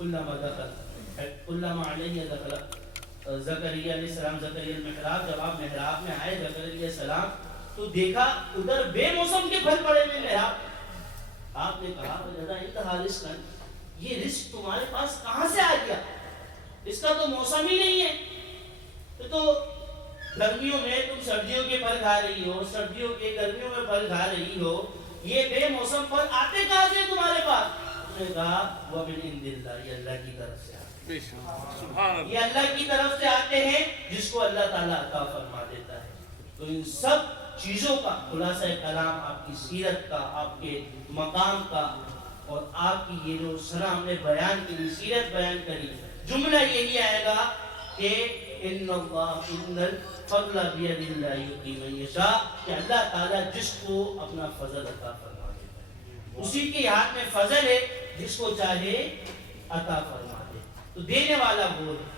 کلما دخل کلما علیہ دخل زکریا علیہ السلام زکریا المحراب، جب آپ محراب میں آئے زکریا علیہ السلام تو دیکھا ادھر بے موسم کے پھل پڑے ہوئے محراب۔ آپ نے کہا وجدہ انتہا رزقا، یہ رزق تمہارے پاس کہاں سے آ گیا؟ اس کا تو موسم ہی نہیں ہے۔ تو گرمیوں میں تم سردیوں کے پھل کھا رہی ہو، سردیوں کے گرمیوں میں پھل کھا رہی ہو، یہ بے موسم پھل آتے کہاں سے تمہارے پاس؟ انہوں نے کہا وَمِنْ عِنْدِ اللَّهِ، یہ اللہ کی طرف سے آتے ہیں، یہ اللہ کی طرف سے آتے ہیں جس کو اللہ تعالیٰ عطا فرما دیتا ہے۔ تو ان سب چیزوں کا خلاصہ کلام آپ کی سیرت کا، آپ کے مقام کا اور آپ کی یہ جو سرا ہم نے بیان کی سیرت بیان کری، جملہ یہی آئے گا کہ ان اللہ ان الفضل بید اللہ یؤتی من یشاء، کہ اللہ تعالیٰ جس کو اپنا فضل عطا فرما دیتا ہے، اسی کے ہاتھ میں فضل ہے، جس کو چاہے عطا فرما دے۔ تو دینے والا وہ ہے،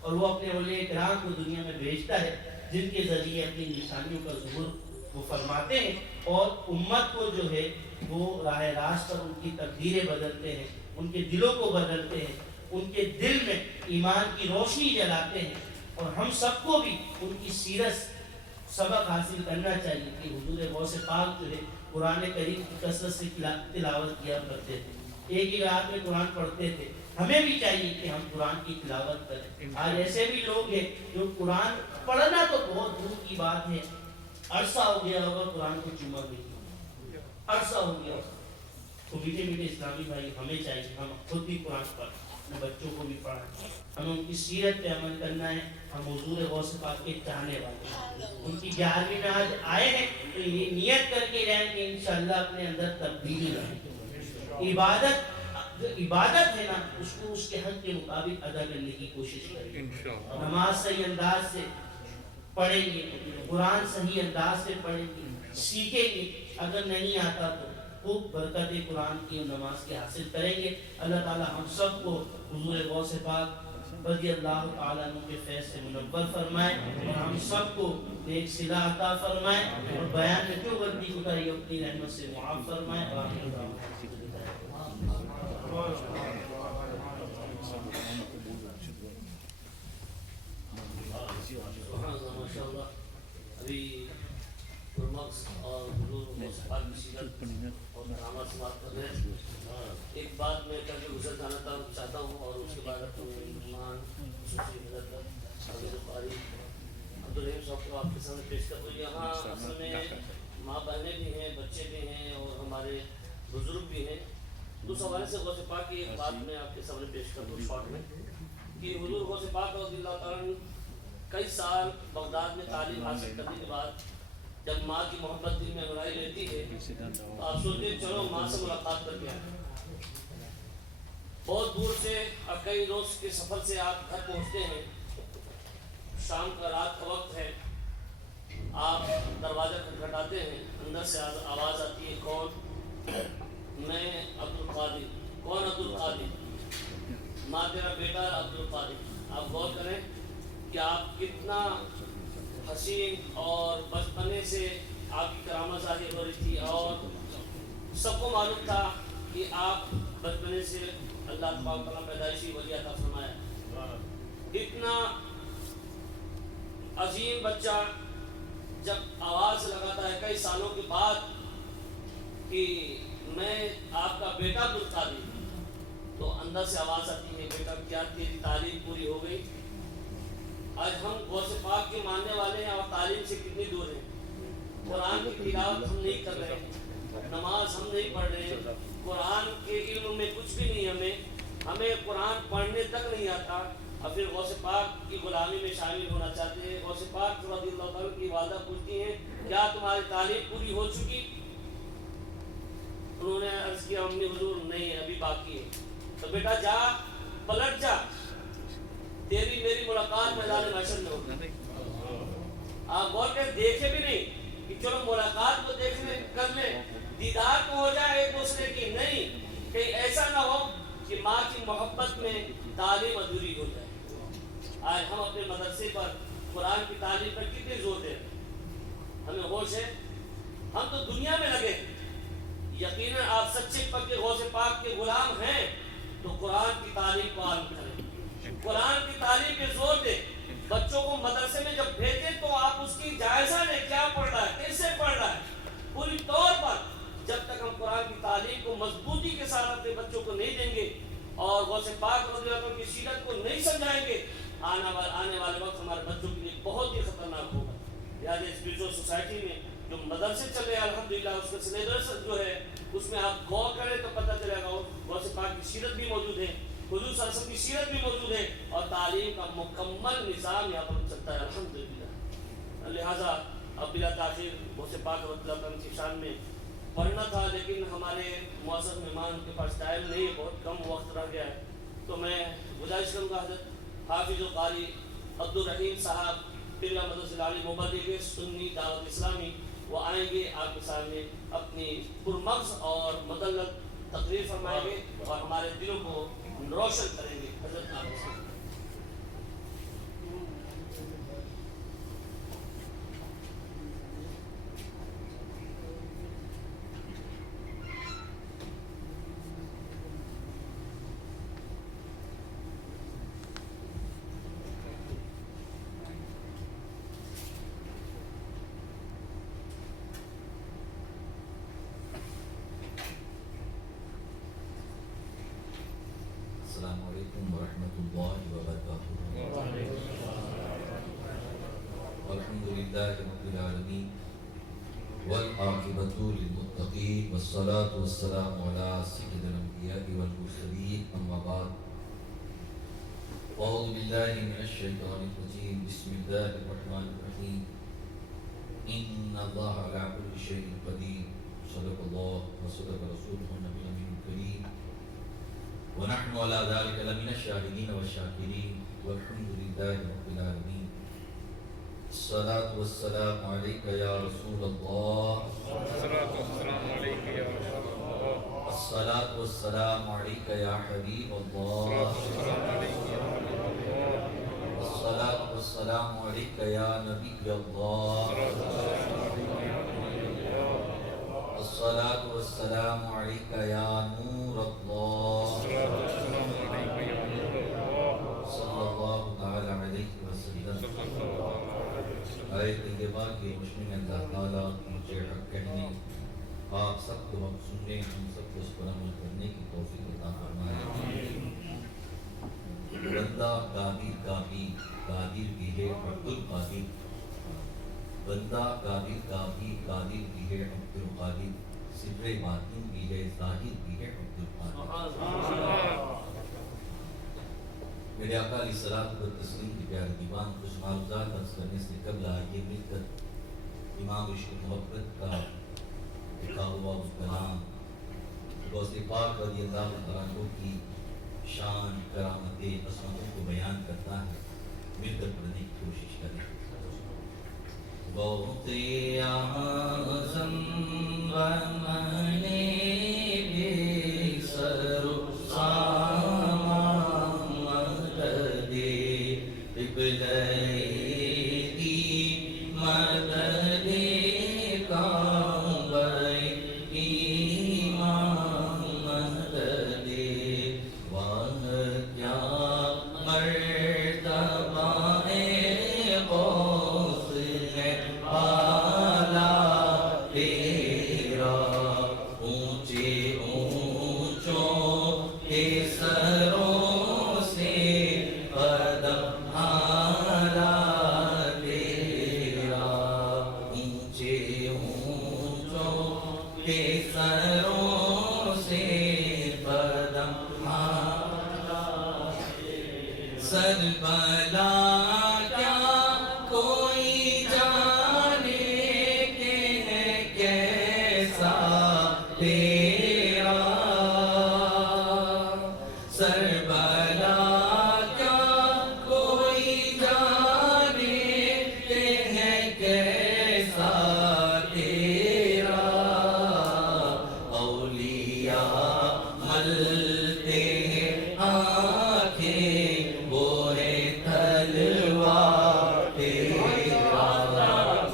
اور وہ اپنے اولیاء کرام کو دنیا میں بھیجتا ہے جن کے ذریعے اپنی نشانیوں کا ظہور وہ فرماتے ہیں، اور امت کو جو ہے وہ راہ راست پر ان کی تقدیریں بدلتے ہیں، ان کے دلوں کو بدلتے ہیں، ان کے دل میں ایمان کی روشنی جلاتے ہیں۔ اور ہم سب کو بھی ان کی سیرت سبق حاصل کرنا چاہیے کہ حضور غوث پاک جو ہے قرآن کریم کی کثرت سے تلاوت کیا کرتے تھے، ایک ہی رات میں قرآن پڑھتے تھے۔ ہمیں بھی چاہیے کہ ہم قرآن کی تلاوت کریں۔ آج ایسے بھی لوگ ہیں جو قرآن پڑھنا تو بہت دور کی بات ہے، عرصہ ہو گیا ہوگا قرآن کو چوما نہیں، عرصہ ہو گیا ہوگا۔ تو میٹھے میٹھے اسلامی بھائی، ہمیں چاہیے ہم خود بھی قرآن پڑھیں، اپنے بچوں کو بھی پڑھائیں، ہمیں ان کی سیرت پہ عمل کرنا ہے۔ ہم حضور غوث پاک کے چاہنے والے ہیں، ان کی 11ویں میں آج آئے ہیں تو یہ نیت کر کے جائیں کہ انشاءاللہ اپنے اندر تبدیلی لائیں۔ جو عبادت ہے نا، اس کو اس کے حق کے مطابق ادا کرنے کی کوشش کریں۔ نماز صحیح انداز سے پڑھیں گے، قرآن صحیح انداز سے پڑھیں گے، سیکھیں گے، اگر نہیں آتا تو خوب برکت قرآن کی اور نماز کی حاصل کریں گے۔ اللہ تعالی ہم سب کو حضور غوث پاک رضی اللہ تعالیٰ عنہ کے فیض سے منور فرمائے، اور ہم سب کو نیک صلہ عطا فرمائے، اور بیان میں جو غلطی کوتاہی اپنی رحمت سے معاف فرمائے۔ ابھی اور حضور غوث پاک کی سیرت اور کرامات سے بات کر رہے ہیں۔ ایک بات میں کر کے گزر جانا چاہتا ہوں، اور اس کے بعد اپنے مہمان خصوصی حضرت حافظ قاری عبدالرحیم صاحب کو آپ کے سامنے پیش کرتا ہوں۔ یہاں اصل میں ماں بہنیں بھی ہیں، بچے بھی ہیں، اور ہمارے بزرگ بھی ہیں۔ اس حوالے سے غوث پاک کی ایک بات میں آپ کے سامنے پیش کرتا ہوں شارٹ میں، کہ حضور غوث پاک رضی اللہ تعالیٰ کئی سال بغداد میں تعلیم حاصل کرنے کے بعد جب ماں کی محبت دل میں انگڑائی لیتی ہے تو آپ سوچتے ہیں چلو ماں سے ملاقات کر کے آئیں۔ بہت دور سے اور کئی روز کے سفر سے آپ گھر پہنچتے ہیں، شام کا رات کا وقت ہے، آپ دروازہ کھٹکھٹاتے ہیں، اندر سے آواز آتی ہے، کون؟ میں عبد القادر۔ کون عبد القادر؟ ماں تیرا بیٹا عبد القادر۔ آپ غور کریں کہ آپ کتنا حسین اور بچپنے سے آپ کی کرامت ظاہر ہو رہی تھی، اور سب کو معلوم تھا کہ آپ بچپنے سے اللہ تبارک و تعالیٰ پیدائشی ولی عطا فرمایا۔ اتنا عظیم بچہ جب آواز لگاتا ہے کئی سالوں کے بعد کہ میں آپ کا بیٹا عبد القادر، تو اندر سے آواز آتی ہے، بیٹا کیا تیری تعلیم پوری ہو گئی؟ آج ہم غوث پاک کے ماننے والے ہیں اور تعلیم سے کتنی دور ہیں۔ قرآن کی تلاوت ہم نہیں کر رہے، نماز ہم نہیں پڑھ رہے، قرآن کے علم میں کچھ بھی نہیں، ہمیں قرآن پڑھنے تک نہیں آتا، اور پھر غوث پاک کی غلامی میں شامل ہونا چاہتے ہیں۔ غوث پاک رضی اللہ تعالیٰ کی وعدہ پوچھتی ہیں کیا تمہاری تعلیم پوری ہو چکی؟ انہوں نے عرض کیا امی حضور نہیں ابھی باقی ہے۔ تو بیٹا جا، پلٹ جا، تیری میری ملاقات میدان محشر میں ہوگی۔ آپ غور کر دیکھے بھی نہیں کہ چلو ملاقات کو دیکھنے کر لیں، دیدار تو ہو جائے ایک دوسرے کی، نہیں کہیں ایسا نہ ہو کہ ماں کی محبت میں تعلیم ادھوری ہو جائے۔ آج ہم اپنے مدرسے پر قرآن کی تعلیم پر کتنے زور دیں، ہمیں ہوش ہے؟ ہم تو دنیا میں لگے، یقیناً آپ سچے پکے غوث پاک کے غلام ہیں تو قرآن کی تعلیم قرآن کی تعلیم پہ زور دیں. بچوں کو مدرسے میں جب بھیجیں تو آپ اس کی جائزہ لیں کیا پڑھ رہا ہے, کیسے پڑھ رہا ہے. پوری طور پر جب تک ہم قرآن کی تعلیم کو مضبوطی کے ساتھ اپنے بچوں کو نہیں دیں گے اور غوث پاک رضی اللہ عنہ کی سیرت کو نہیں سمجھائیں گے, آنے والے وقت ہمارے بچوں کے لیے بہت ہی خطرناک ہوگا. لہٰذا اسپریچول سوسائٹی میں جو مدرسے چل رہے ہیں الحمدللہ اس کا سلیبس جو ہے اس میں آپ غور کریں تو پتہ چلے گا غوث پاک کی سیرت بھی موجود ہے, حضور صلی اللہ علیہ وسلم کی سیرت بھی موجود ہے اور تعلیم کا مکمل نظام یہاں پر چلتا ہے الحمدللہ. لہٰذا اب بلا تاخیر غوث پاک رضی اللہ عنہ کی شان میں پڑھنا تھا, لیکن ہمارے معزز مہمان کے پاس ٹائم نہیں ہے, بہت کم وقت رہ گیا ہے. تو میں گزارش کروں گا حضرت حافظ و قاری عبدالرحیم صاحب قبلہ مدرسہ العالی مبلغ سنی دعوت اسلامی, وہ آئیں گے آپ کے سامنے اپنی پرمغز اور مدلل تقریر فرمائیں گے اور ہمارے دلوں کو روشن کریں گے. حضرت نام السلام علیکم ورحمۃ اللہ وبرکاتہ. الحمدللہ رب العالمین والعاقبۃ للمتقین والصلاة والسلام علی سید الانبیاء والمرسلین, اما بعد. اعوذ باللہ من الشیطان الرجیم, بسم اللہ الرحمن الرحیم. ان اللہ علی کل شیء قدیر, صدق اللہ وصدق رسولہ النبی الکریم, ونحن على ذلك لمن الشاهدين والشاكرين, والحمد لله رب العالمين. الصلاة والسلام عليك يا رسول الله, الصلاة والسلام عليك يا رسول الله, الصلاة والسلام عليك يا حبيب الله, الصلاة والسلام عليك يا نبي الله, الصلاة والسلام عليك يا نور الله, صلى الله تعالى عليه وسلم. آئے طیبہ کے مشمن اللہ تعالیٰ مجھے حق کہنے, آپ سب کو حق سننے, ہم سب کو اس پر عمل کرنے کی توفیق عطا فرمائے. بندہ قادر کا بھی قادر بھی ہے عبد القادر, بندہ قادر کا بھی قادر بھی ہے عبد القادر, سر باطن بھی ہے ظاہر بھی ہے عبد القادر. میرے آقا علیہ الصلوۃ والتسلیم کے پیارے دیوان, کچھ معروضات عرض کرنے سے قبل آئیے مل کر امام عشق محبت کا لکھا ہوا اس کلام غوث پاک رضی اللہ تعالیٰ عنہ کی شان, کرامتیں, عظمتوں کو بیان کرتا ہے, مل کر پڑھنے کی کوشش کریں. غوث اعظم بمنے بے سر و سامان مدد قبلہ دی مدد کعبہ ایمان مدد, واہ کیا مرتبہ ہے غوث ہے اعلیٰ تیرا, اونچے اونچوں کے سروں سے قدم اعلیٰ تیرا, اونچے اونچوں کے سروں سے قدم اعلیٰ. سر بلا کیا کوئی جانے کہ ہے کیسا تیرا, سر بلا کیا کوئی جانے کہ ہے کیسا تیرا. اولیاء ملتے ہیں آنکھیں, وہ ہے تلوار تیرا.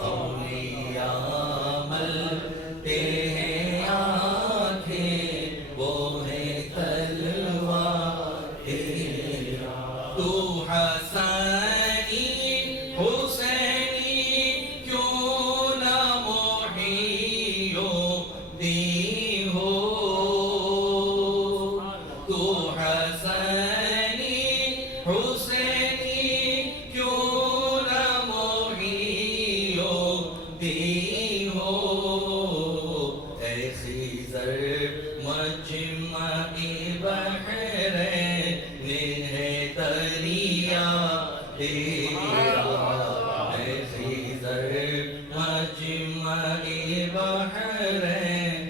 اولیاء ملتے ہیں آنکھیں, وہ ہے تلوار حسنی حسینی کیوں نہ محی دی ہو اے خضر مجمع بحرین ہے دریا تیرا اے خضر مجمع بحرین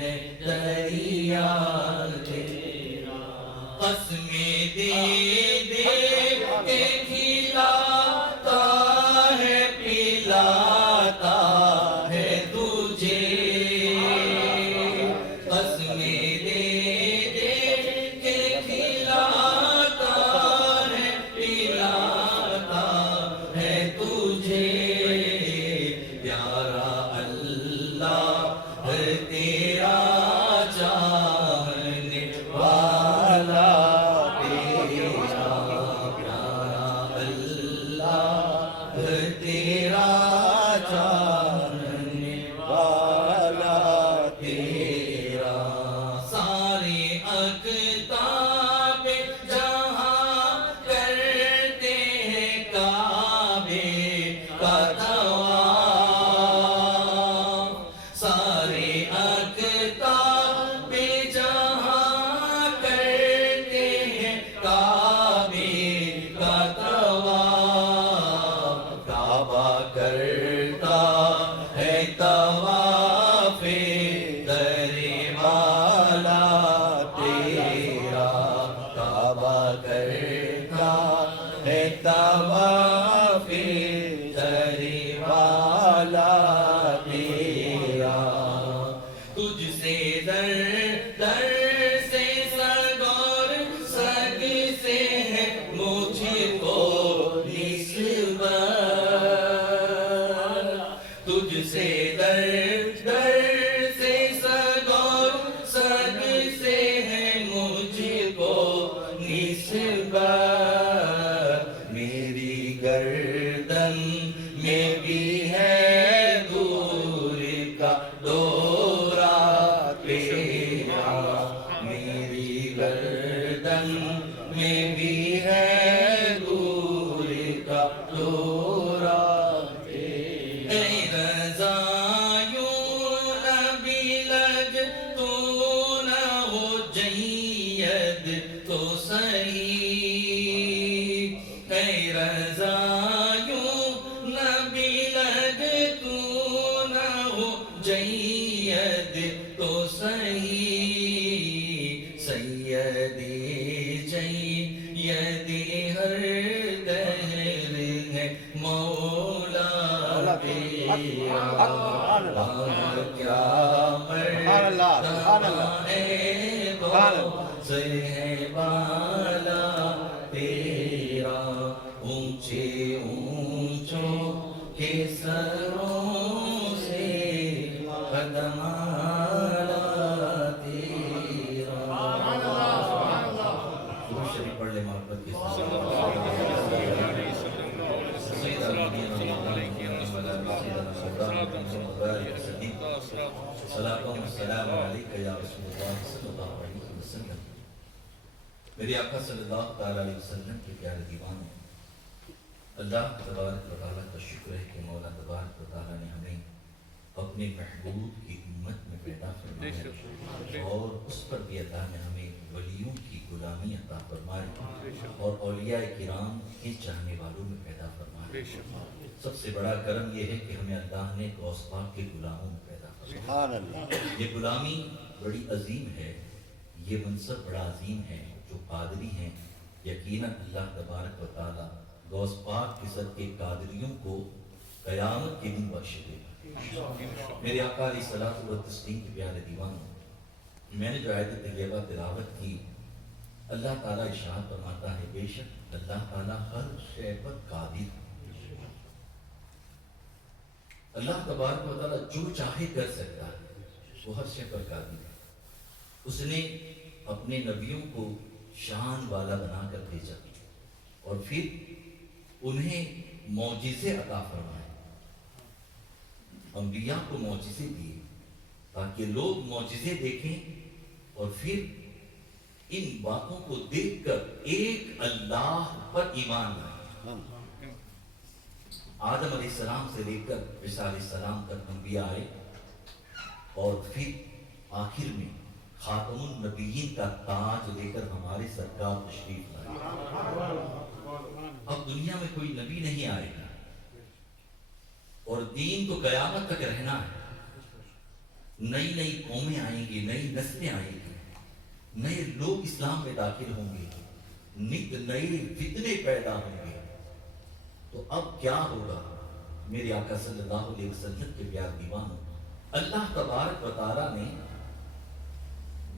ہے دریا تیرا قسمیں دے دے کے کھلاتا ہے پلاتا ہے تجھے قسمیں دے دے کے کھلاتا ہے پلاتا ہے تجھے پیارا اللہ ہے تیرا چاہنے والا تیرا پیارا اللہ ہے تیرا چاہنے والا تیرا سارے اقطاب جہاں کرتے ہیں کعبے کا طواف سارے اقطاب جہاں کرتے ہیں کعبے کا طواف کعبہ کرتا ہے طواف در والا تیرا کعبہ کرتا ہے طواف در والا تیرا تجھ سے در در سے سگور سگ سے ہے مجھ کو نسبت تجھ سے در در سے سگور سگ سے ہے مجھ کو نسبت میری گردن میں بھی ہے دور کا دورہ تیرا میری گردن میں بھی ہے دور کا دورہ تیرا اے رضا یوں نہ بلج تو نہ ہو جید تو صحیح اے رضا یوں نہ بلج تو نہ ہو جید تو صحیح سیدی جیدی ہر دہر ہے مولا تیرا کیا مرتبہ ہے بہت ہے بالا تیرا اونچے اونچوں کے سروں سے قدم آلا تیرا درود شریف پڑھ لے محبت کے ساتھ السلام علیکم یا رسول اللہ صلی اللہ علیہ وسلم میرے آقا صلی اللہ تعالیٰ علیہ وسلم کے پیارے دیوانوں اللہ تبارک و تعالیٰ کا شکر ہے کہ مولا تبارک و تعالیٰ نے ہمیں اپنے محبوب کی امت میں پیدا فرمایا اور اس پر بھی اللہ نے ہمیں ولیوں کی غلامی عطا فرمائی اور اولیاء کرام کے چاہنے والوں میں پیدا فرمایا سب سے بڑا کرم یہ ہے کہ ہمیں اللہ نے غوث پاک کے غلاموں میں پیدا فرمایا یہ غلامی بڑی عظیم ہے یہ منصب بڑا عظیم ہے جو قادری ہیں یقیناً اللہ تبارک و تعالیٰ غوث پاک کے صدقے قادریوں کو قیامت کے دن بخش دے گا میرے آقا علیہ الصلوۃ والتسلیم کے پیارے دیوانوں میں نے جو آیت طیبہ تلاوت کی اللہ تعالیٰ ارشاد فرماتا ہے بے شک اللہ تعالیٰ ہر شے پر قادر اللہ تبارک و تعالیٰ جو چاہے کر سکتا ہے وہ ہر شے پر قادر ہے اس نے اپنے نبیوں کو شان والا بنا کر بھیجا اور پھر انہیں معجزے عطا فرمائے انبیاء کو معجزے دیے تاکہ لوگ معجزے دیکھیں اور پھر ان باتوں کو دیکھ کر ایک اللہ پر ایمان لائے۔ آدم علیہ السلام سے لے کر عیسیٰ علیہ السلام تک انبیاء آئے، اور پھر آخر میں خاتم النبیین کا تاج لے کر ہمارے سرکار تشریف لائے۔ اب دنیا میں کوئی نبی نہیں آئے گا، اور دین تو قیامت تک رہنا ہے۔ نئی نئی قومیں آئیں گی، نئی نسلیں آئیں گی، نئے لوگ اسلام میں داخل ہوں گے، نت نئے فتنے پیدا ہوں گے۔ تو اب کیا ہوگا میرے آقا صلی اللہ علیہ وسلم کے پیار دیوانوں؟ اللہ تبارک و تعالیٰ نے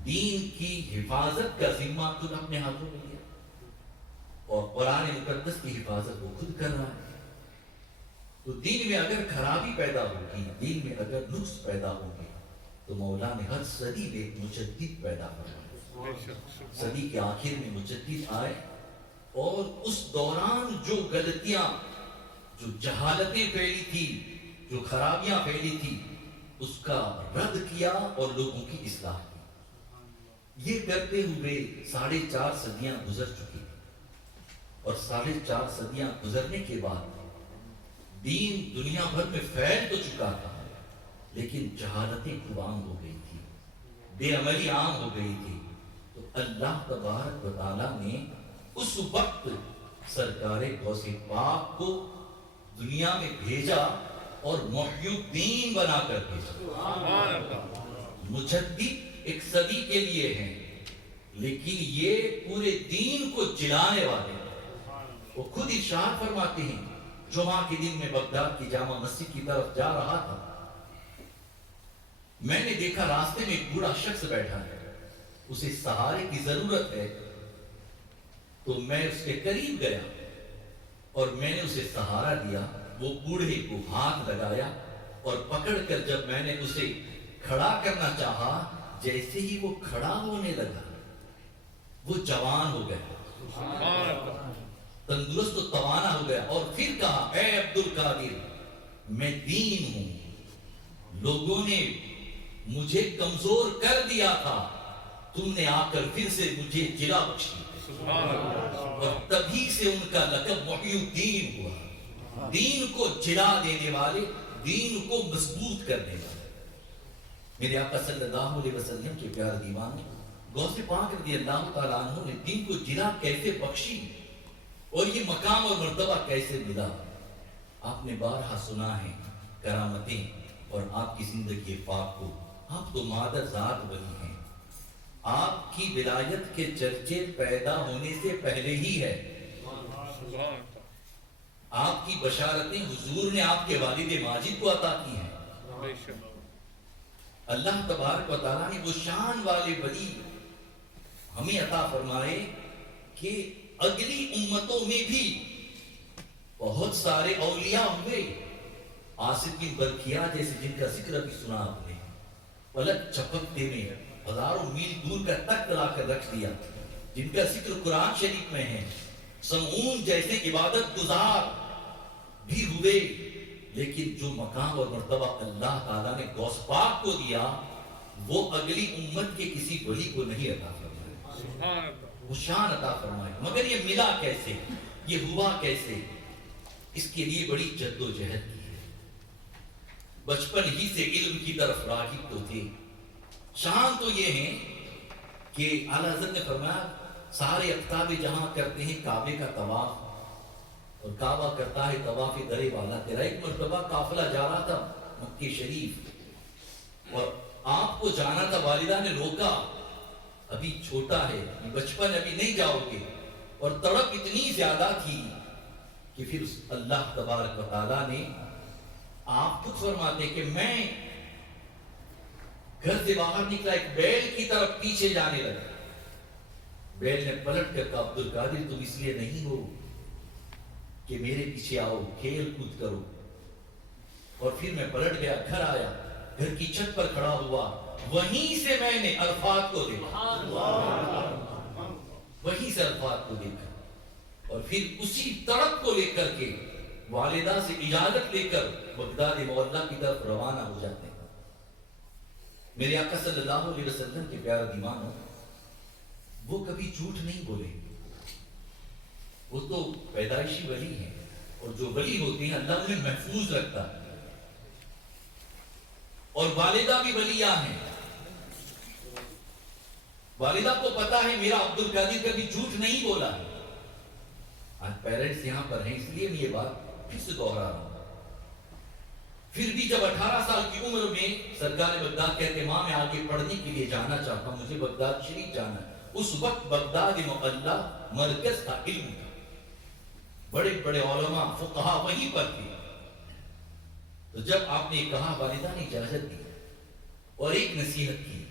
دین کی حفاظت کا ذمہ خود اپنے ہاتھوں میں لیا، اور قرآن مقدس کی حفاظت وہ خود کر رہا ہے۔ تو دین میں اگر خرابی پیدا ہوگی، دین میں اگر نقص پیدا ہوگی، تو مولا نے ہر صدی میں ایک مجدد پیدا کرا۔ صدی کے آخر میں مجدد آئے، اور اس دوران جو غلطیاں، جو جہالتیں پھیلی تھی، جو خرابیاں پھیلی تھی، اس کا رد کیا اور لوگوں کی اصلاح کی۔ یہ کرتے ہوئے 4.5 صدیاں گزر چکی، اور 4.5 صدیاں گزرنے کے بعد دین دنیا بھر میں پھیل تو چکا تھا، لیکن جہالتیں خوب عام ہو گئی تھی، بے عملی عام ہو گئی تھی۔ تو اللہ تبارک و تعالیٰ نے اس وقت سرکار غوث پاک کو دنیا میں بھیجا، اور محی الدین بنا کر بھیجا۔ مجدد ایک صدی کے لیے ہیں، لیکن یہ پورے دین کو جلانے والے ہیں۔ وہ خود ارشاد فرماتے ہیں، جمعہ کے دن میں بغداد کی جامع مسجد کی طرف جا رہا تھا، میں نے دیکھا راستے میں ایک بوڑھا شخص بیٹھا ہے، اسے سہارے کی ضرورت ہے۔ تو میں اس کے قریب گیا، اور میں نے اسے سہارا دیا۔ وہ بوڑھے کو ہاتھ لگایا، اور پکڑ کر جب میں نے اسے کھڑا کرنا چاہا، جیسے ہی وہ کھڑا ہونے لگا، وہ جوان ہو گیا، تندرست و توانا ہو گیا، اور پھر کہا، اے عبد القادر، میں دین ہوں، لوگوں نے مجھے کمزور کر دیا تھا، تم نے آ کر پھر سے مجھے جلا بخشی، اور تبھی سے ان کا لقب محی الدین ہوا۔ دین کو جلا دینے والے، دین کو مضبوط کرنے والے۔ میرے آقا صلی اللہ علیہ وسلم کے پیارے دیوانوں، غوث پاک رضی اللہ تعالیٰ عنہ نے دین کو جلا کیسے بخشی، اور یہ مقام اور مرتبہ کیسے ملا؟ آپ نے بارہا سنا ہے کرامتیں اور آپ کی زندگی پاک کو۔ آپ تو مادر ذات بنی ہیں، آپ کی ولایت کے چرچے پیدا ہونے سے پہلے ہی ہے۔ آپ کی بشارتیں حضور نے آپ کے والد ماجد کو عطا کی ہیں۔ اللہ تبارک و تعالیٰ نے وہ شان والے ولی ہمیں عطا فرمائے کہ اگلی امتوں میں بھی بہت سارے اولیاء ہوئے، آصف بن برکھیا جیسے، جن کا ذکر بھی سنا آپ نے، پلک جھپکتے میں ہزاروں میل دور کا تخت لا کر رکھ دیا، جن کا ذکر قرآن شریف میں ہے۔ سمعون جیسے عبادت گزار بھی ہوئے، لیکن جو مقام اور مرتبہ اللہ تعالیٰ نے غوث پاک کو دیا، وہ اگلی امت کے کسی ولی کو نہیں عطا فرمائے، وہ شان عطا فرمائے۔ مگر یہ ملا کیسے، یہ ہوا کیسے؟ اس کے لیے بڑی جد و جہد کی ہے۔ بچپن ہی سے علم کی طرف راغب تو تھے۔ شان تو یہ ہے کہ اعلیٰ حضرت نے فرمایا، سارے اقطاب جہاں کرتے ہیں کعبے کا طواف، اور کعبہ کرتا ہے طواف درے والا تیرا۔ ایک مرتبہ قافلہ جا رہا تھا مکہ شریف، اور آپ کو جانا تھا، والدہ نے روکا، ابھی چھوٹا ہے، بچپن ابھی نہیں جاؤ گے، اور تڑپ اتنی زیادہ تھی کہ پھر اللہ تبارک و تعالیٰ نے، آپ خود فرماتے کہ میں گھر سے باہر نکلا، ایک بیل کی طرف پیچھے جانے لگا، بیل نے پلٹ کر کہا، عبد القادر تم اس لیے نہیں ہو کہ میرے پیچھے آؤ، کھیل کود کرو۔ اور پھر میں پلٹ گیا، گھر آیا، گھر کی چھت پر کھڑا ہوا، وہیں سے میں نے عرفات کو دیکھا، وہیں سے عرفات کو دیکھا، اور پھر اسی تڑپ کو لے کر کے والدہ سے اجازت لے کر بغداد معلیٰ کی طرف روانہ ہو جاتے ہیں۔ میرے آقا صلی اللہ علیہ وسلم کے پیارے دیوانوں، وہ کبھی جھوٹ نہیں بولیں گے. وہ تو پیدائشی ولی ہیں, اور جو ولی ہوتے ہیں اللہ انہیں محفوظ رکھتا ہے. اور والدہ بھی ولیہ ہیں. والدہ کو پتا ہے میرا عبد القادر کبھی جھوٹ نہیں بولا ہے. آج پیرنٹس یہاں پر ہیں, اس لیے میں یہ بات پھر سے دوہرا رہا ہوں. پھر بھی جب 18 سال کی عمر میں سرکار بغداد کہتے ماں میں آگے پڑھنے کے لیے جانا چاہتا ہوں, مجھے بغداد شریف جانا ہے. اس وقت بغداد معلیٰ مرکز تھا علم کا, بڑے بڑے علماء فقہاء وہیں پر تھے. تو جب آپ نے کہا, والدہ نے اجازت دی اور ایک نصیحت کی,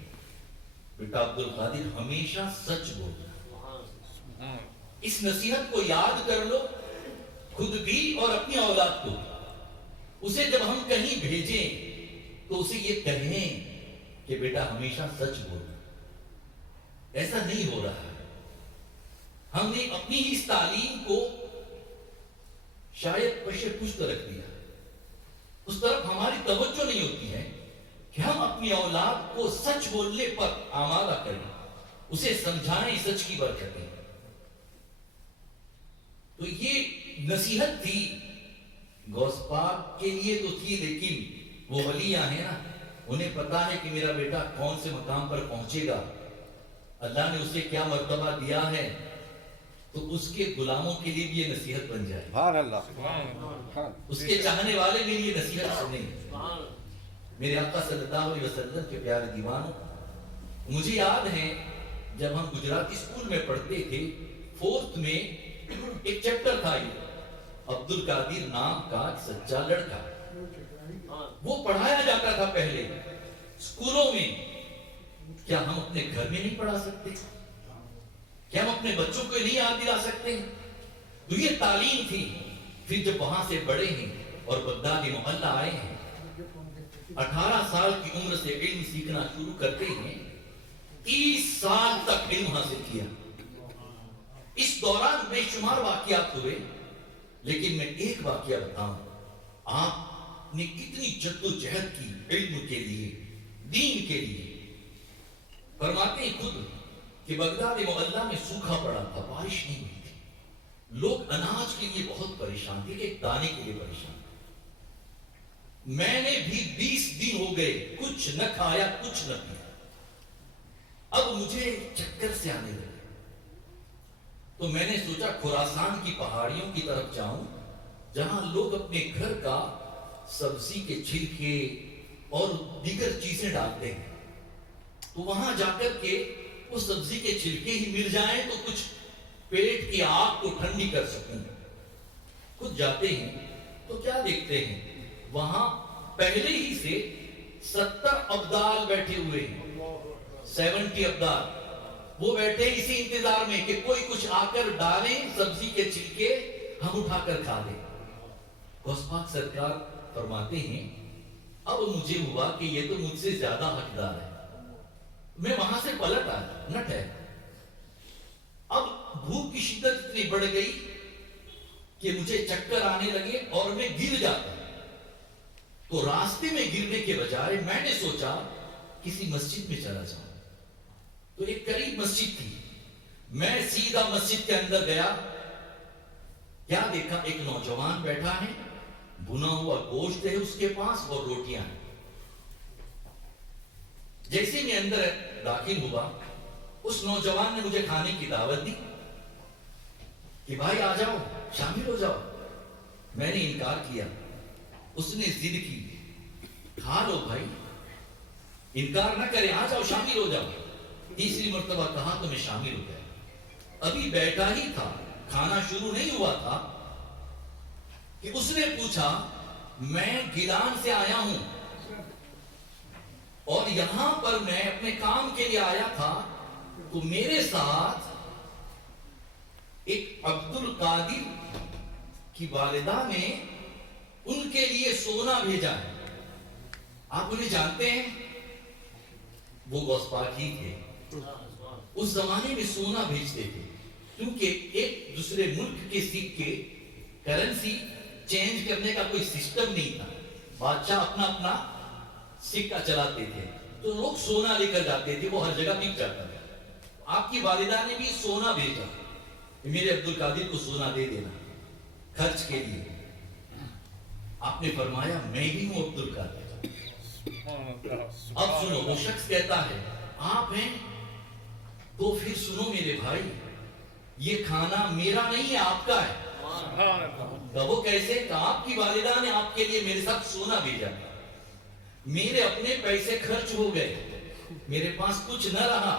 بیٹا عبد القادر ہمیشہ سچ بولنا. اس نصیحت کو یاد کر لو, خود بھی اور اپنی اولاد کو. اسے جب ہم کہیں بھیجیں تو اسے یہ کہیں کہ بیٹا ہمیشہ سچ بولنا. ایسا نہیں ہو رہا ہے. ہم نے اپنی ہی اس تعلیم کو شاید پشے پشت رکھ دیا. اس طرف ہماری توجہ نہیں ہوتی ہے کہ ہم اپنی اولاد کو سچ بولنے پر آمادہ کریں, اسے سمجھائیں سچ کی برکتیں. تو یہ نصیحت تھی غوث پاک کے لیے تو تھی, لیکن وہ ولیہ ہیں نا, انہیں پتا ہے کہ میرا بیٹا کون سے مقام پر پہنچے گا, اللہ نے اسے کیا مرتبہ دیا ہے, تو اس کے غلاموں کے لیے بھی یہ نصیحت بن جائے. سبحان اللہ. اس کے چاہنے والے بھی یہ نصیحت سنیں. میرے آقا صلی اللہ علیہ وسلم کے پیارے دیوانوں, مجھے یاد ہے جب ہم گجراتی اسکول میں پڑھتے تھے, 4th میں ایک چیپٹر تھا یہ, عبد القادر نام کا ایک سچا لڑکا. وہ پڑھایا جاتا تھا پہلے اسکولوں میں. کیا ہم اپنے گھر میں نہیں پڑھا سکتے؟ کیا ہم اپنے بچوں کو نہیں یاد دلا سکتے؟ تو یہ تعلیم تھی. پھر جب وہاں سے بڑے ہیں اور بغداد معلیٰ آئے ہیں, 18 سال کی عمر سے علم سیکھنا شروع کرتے ہیں, 30 سال تک علم حاصل کیا. اس دوران بے شمار واقعات ہوئے, لیکن میں ایک واقعہ بتاؤں. آپ نے کتنی جد و جہد کی علم کے لیے, دین کے لیے. فرماتے ہیں خود کہ بغداد معلیٰ میں سوکھا پڑا تھا, بارش نہیں ہوئی تھی. لوگ اناج کے لیے بہت پریشان تھے, ایک دانے کے لیے پریشان تھے. میں نے بھی 20 دن ہو گئے کچھ نہ کھایا کچھ نہ پیا. اب مجھے چکر سے آنے لگے. تو میں نے سوچا خراسان کی پہاڑیوں کی طرف جاؤں, جہاں لوگ اپنے گھر کا سبزی کے چھلکے اور دیگر چیزیں ڈالتے ہیں. تو وہاں جا کر کے وہ سبزی کے چھلکے ہی مل جائیں تو کچھ پیٹ کی آگ کو ٹھنڈی کر سکوں. خود جاتے ہیں تو کیا دیکھتے ہیں, وہاں پہلے ہی سے 70 ابدال بیٹھے ہوئے ہیں, 70 ابدال. وہ بیٹھے اسی انتظار میں کہ کوئی کچھ آ کر ڈالیں سبزی کے چھلکے, ہم اٹھا کر کھا لیں. غوث پاک سرکار فرماتے ہیں اب مجھے ہوا کہ یہ تو مجھ سے زیادہ حقدار ہے. میں وہاں سے پلٹ آیا, نہ ٹھہرا. اب بھوک کی شدت اتنی بڑھ گئی کہ مجھے چکر آنے لگے اور میں گر جاتا. تو راستے میں گرنے کے بجائے میں نے سوچا کسی مسجد میں چلا جاؤں. تو ایک قریب مسجد تھی, میں سیدھا مسجد کے اندر گیا. کیا دیکھا, ایک نوجوان بیٹھا ہے, بھنا ہوا گوشت ہے اس کے پاس اور روٹیاں ہیں. جیسے میں اندر داخل ہوا, اس نوجوان نے مجھے کھانے کی دعوت دی کہ بھائی آ جاؤ, شامل ہو جاؤ. میں نے انکار کیا. اس نے ضد کی, کھا لو بھائی, انکار نہ کرے, آ جاؤ شامل ہو جاؤ. تیسری مرتبہ کہا تو میں شامل ہو گیا. ابھی بیٹھا ہی تھا, کھانا شروع نہیں ہوا تھا کہ اس نے پوچھا میں گیلان سے آیا ہوں اور یہاں پر میں اپنے کام کے لیے آیا تھا, تو میرے ساتھ ایک عبد القادر کی والدہ نے ان کے لیے سونا بھیجا ہے. آپ انہیں جانتے ہیں, وہ غوث پاک ہی تھے. اس زمانے میں سونا بھیجتے تھے کیونکہ ایک دوسرے ملک کے سکے کرنسی چینج کرنے کا کوئی سسٹم نہیں تھا. بادشاہ اپنا اپنا سکہ چلاتے تھے, تو لوگ سونا لے کر جاتے تھے, وہ ہر جگہ بک جاتا تھا. آپ کی والدہ نے بھی سونا بھیجا، میرے عبد القادر کو سونا دے دینا خرچ کے لیے۔ آپ نے فرمایا میں بھی ہوں عبد القادر۔ اب سنو، وہ شخص کہتا ہے آپ ہیں تو پھر سنو میرے بھائی، یہ کھانا میرا نہیں ہے، آپ کا ہے۔ وہ کیسے کہ آپ کی والدہ نے آپ کے لیے میرے ساتھ سونا بھیجا، میرے اپنے پیسے خرچ ہو گئے، میرے پاس کچھ نہ رہا،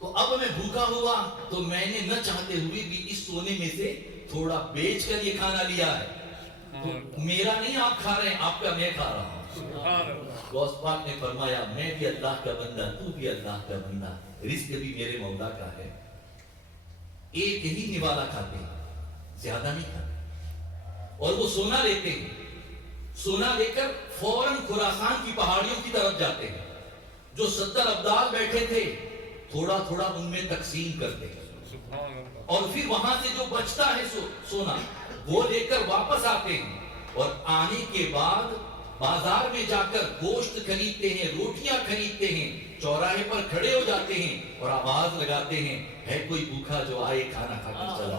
تو اب میں بھوکا ہوا تو میں نے نہ چاہتے ہوئے بھی اس سونے میں سے تھوڑا بیچ کر یہ کھانا لیا ہے، تو میرا نہیں آپ کھا رہے ہیں، آپ کا میں کھا رہا ہوں۔ غوث پاک نے فرمایا میں بھی اللہ کا بندہ، تو بھی اللہ کا بندہ، رزق بھی میرے مولا کا ہے، ایک ہی نوالا کھاتے ہیں، زیادہ نہیں کھاتے۔ اور وہ سونا لیتے ہیں، سونا لے کر فوراً خراسان کی پہاڑیوں کی طرف جاتے ہیں، جو 70 ابدال بیٹھے تھے تھوڑا تھوڑا ان میں تقسیم کرتے ہیں، اور پھر وہاں سے جو بچتا ہے سونا وہ لے کر واپس آتے ہیں، اور آنے کے بعد بازار میں جا کر گوشت خریدتے ہیں، روٹیاں خریدتے ہیں، چوراہے پر کھڑے ہو جاتے ہیں اور آواز لگاتے ہیں ہے کوئی بھوکا جو آئے کھانا کھا کر چلا۔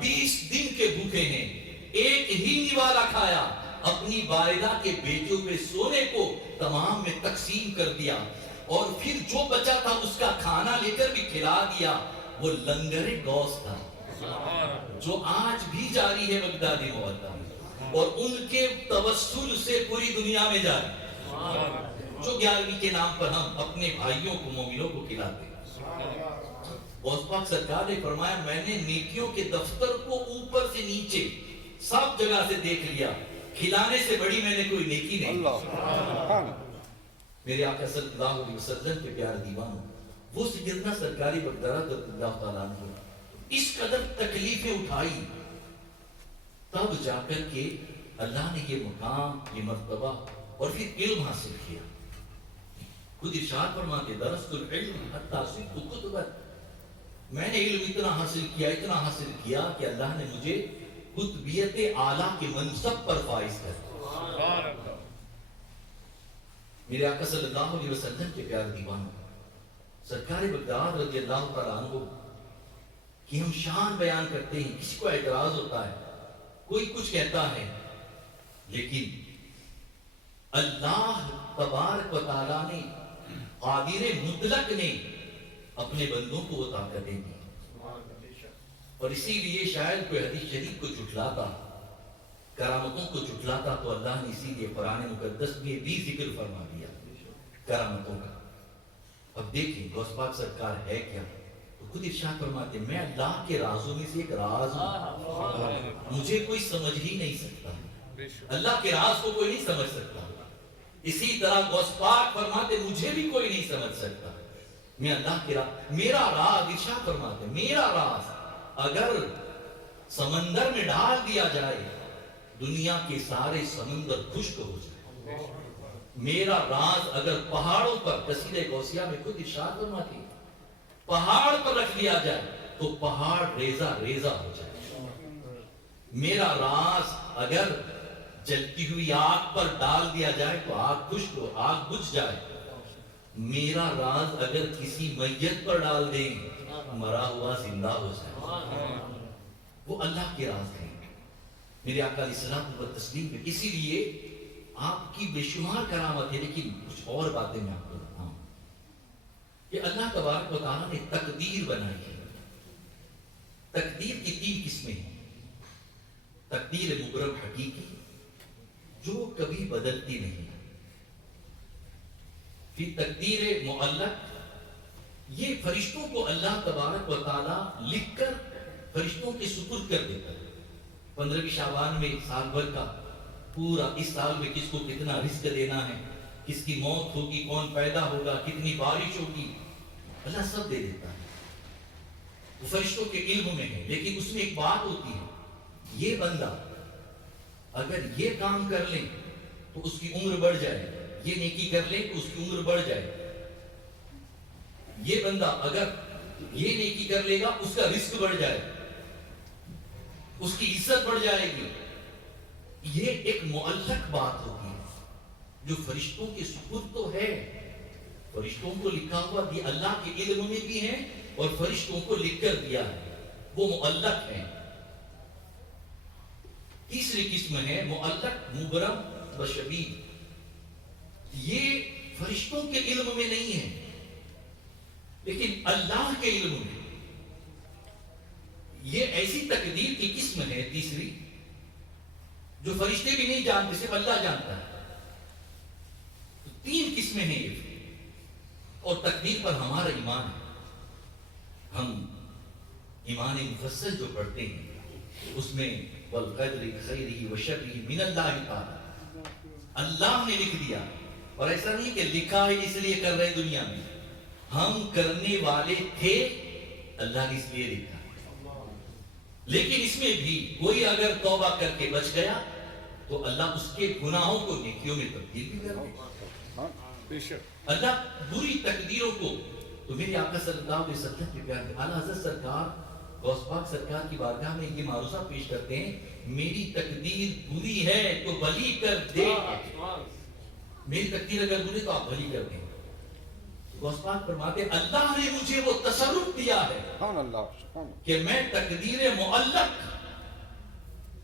20 دن کے بھوکے ہیں، ایک ہی نوالا کھایا، اپنی والدہ کے بیٹوں پہ سونے کو تمام میں تقسیم کر دیا، اور پھر جو بچا تھا اس کا کھانا لے کر بھی کھلا دیا۔ وہ لنگر غوث تھا جو آج بھی جاری ہے بغدادی موطا میں، اور ان کے توسل سے پوری دنیا میں جاری ہے، جو 11ویں کے نام پر ہم اپنے بھائیوں کو مومنوں کو کھلاتے ہیں۔ غوث پاک سرکار نے فرمایا میں نے نیکیوں کے دفتر کو اوپر سے نیچے سب جگہ سے دیکھ لیا، کھلانے سے بڑی میں نے کوئی نیکی نہیں۔ میرے آقا صلی اللہ علیہ وسلم کے پیارے دیوانوں، وہ سیدنا سرکاری بغداد رضی اللہ تعالیٰ عنہ اس قدر تکلیفیں اٹھائی، تب جا کر کے اللہ نے یہ مقام، یہ مرتبہ اور پھر علم حاصل کیا۔ خود ارشاد فرماتے درست العلم حتی صرت کتبت، میں نے علم اتنا حاصل کیا کہ اللہ نے مجھے قطبیت اعلیٰ کے منصب پر فائز کر دیا۔ میرے آقا صلی اللہ علیہ وسلم کے پیارے دیوانوں، سرکار بغداد رضی اللہ تعالیٰ عنہ کی ہم شان بیان کرتے ہیں، کسی کو اعتراض ہوتا ہے، کوئی کچھ کہتا ہے، لیکن اللہ تبارک و تعالیٰ نے، قادر مطلق نے اپنے بندوں کو وہ طاقتیں دی، اور اسی لیے شاید کوئی حدیث شریف کو جھٹلاتا، کرامتوں کو جھٹلاتا، تو اللہ نے اسی لیے قرآن مقدس میں بھی ذکر فرما دیا کرامتوں کا۔ اب دیکھیں غوث پاک سرکار ہے کیا، تو خود ارشاد فرماتے میں اللہ کے رازوں میں سے ایک راز ہوں، مجھے کوئی سمجھ ہی نہیں سکتا، اللہ کے راز کو کوئی نہیں سمجھ سکتا۔ اسی طرح غوث پاک فرماتے مجھے بھی کوئی نہیں سمجھ سکتا، میں اللہ کے راز، میرا راز، ارشاد فرماتے میرا راز اگر سمندر میں ڈال دیا جائے دنیا کے سارے سمندر خشک ہو جائے، میرا راز اگر پہاڑوں پر، قصیدہ غوثیہ میں خود ارشاد فرماتی پہاڑ پر رکھ دیا جائے تو پہاڑ ریزہ ریزہ ہو جائے، میرا راز اگر جلتی ہوئی آگ پر ڈال دیا جائے تو آگ خشک ہو، آگ بجھ جائے، میرا راز اگر کسی میت پر ڈال دیں مرا ہوا زندہ ہو جائے، وہ اللہ کے راز ہیں میرے آقا علیہ الصلوۃ والتسلیم پہ۔ اسی لیے آپ کی بے شمار کرامت ہے، لیکن کچھ اور باتیں میں آپ کو بتاؤں کہ اللہ تبارک و تعالیٰ نے تقدیر بنائی ہے۔ تقدیر کی 3 قسمیں ہیں، تقدیر مبرم حقیقی جو کبھی بدلتی نہیں، پھر تقدیر معلق، یہ فرشتوں کو اللہ تبارک و تعالیٰ لکھ کر فرشتوں کے سپرد کر دیتا ہے۔ 15 شعبان میں سال بھر کا پورا، اس سال میں کس کو کتنا رزق دینا ہے، کس کی موت ہوگی، کون پیدا ہوگا، کتنی بارش ہوگی، اللہ سب دے دیتا ہے، وہ فرشتوں کے علم میں ہے۔ لیکن اس میں ایک بات ہوتی ہے، یہ بندہ اگر یہ کام کر لیں تو اس کی عمر بڑھ جائے، یہ نیکی کر لیں تو اس کی عمر بڑھ جائے، یہ بندہ اگر یہ نیکی کر لے گا اس کا رزق بڑھ جائے، اس کی عزت بڑھ جائے گی۔ یہ ایک معلق بات ہوتی ہے جو فرشتوں کے سپرد تو ہے، فرشتوں کو لکھا ہوا یہ اللہ کے علم میں بھی ہیں اور فرشتوں کو لکھ کر دیا ہے، وہ معلق ہیں۔ تیسری قسم ہے معلق مبرم و شبیہ، یہ فرشتوں کے علم میں نہیں ہے لیکن اللہ کے علم میں۔ یہ ایسی تقدیر کی قسم ہے تیسری جو فرشتے بھی نہیں جانتے، صرف اللہ جانتا ہے۔ تو تین قسمیں ہیں یہ، اور تقدیر پر ہمارا ایمان ہے۔ ہم ایمان مفصل جو پڑھتے ہیں اس میں والقدر خیرہ وشرہ من اللہ تعالی، اللہ نے لکھ دیا، اور ایسا نہیں کہ لکھا ہے اس لیے کر رہے دنیا میں، ہم کرنے والے تھے، اللہ نے اس لیے لکھا۔ لیکن اس میں بھی کوئی اگر توبہ کر کے بچ گیا تو اللہ اس کے گناہوں کو نیکیوں میں تبدیل بھی کر دے۔ اللہ بری تقدیروں کو، تو میرے آقا صلی اللہ علیہ وسلم کے پیارے اعلیٰ حضرت سرکار غوث پاک سرکار کی بارگاہ میں یہ معروضہ پیش کرتے ہیں، میری تقدیر بری ہے تو بھلی کر دے، میری تقدیر اگر بری تو آپ بھلی کر دیں۔ غوث پاک فرماتے ہیں اللہ نے مجھے وہ تصرف دیا ہے کہ میں تقدیر معلق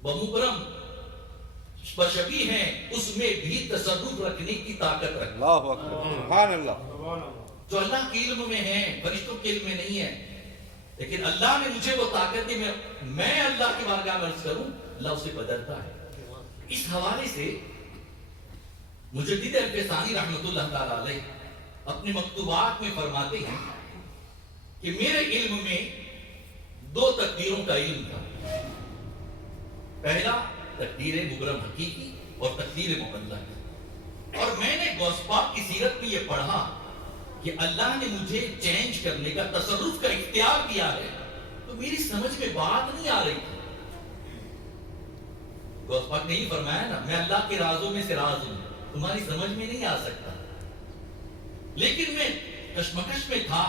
و مبرم و شبیہ ہیں اس میں بھی تصرف رکھنے کی طاقت رکھتا۔ اللہ اکبر، سبحان اللہ۔ جو اللہ کے علم میں ہے، فرشتوں کے علم میں نہیں ہے، لیکن اللہ نے مجھے وہ طاقت دی، میں اللہ کی بارگاہ میں عرض کروں، اللہ اسے بدلتا ہے۔ اس حوالے سے مجدد الفسانی رحمۃ اللہ تعالی علیہ اپنے مکتوبات میں فرماتے ہیں کہ میرے علم میں دو تقدیروں کا علم تھا، پہلا تقدیر مبرم حقیقی اور تقدیر معلق، اور میں نے غوث پاک کی سیرت میں یہ پڑھا کہ اللہ نے مجھے چینج کرنے کا، تصرف کا اختیار دیا ہے، تو میری سمجھ میں بات نہیں آ رہی تھی۔ غوث پاک نے ہی فرمایا نا، میں اللہ کے رازوں میں سے راز ہوں، تمہاری سمجھ میں نہیں آ سکتا، لیکن میں کشمکش میں تھا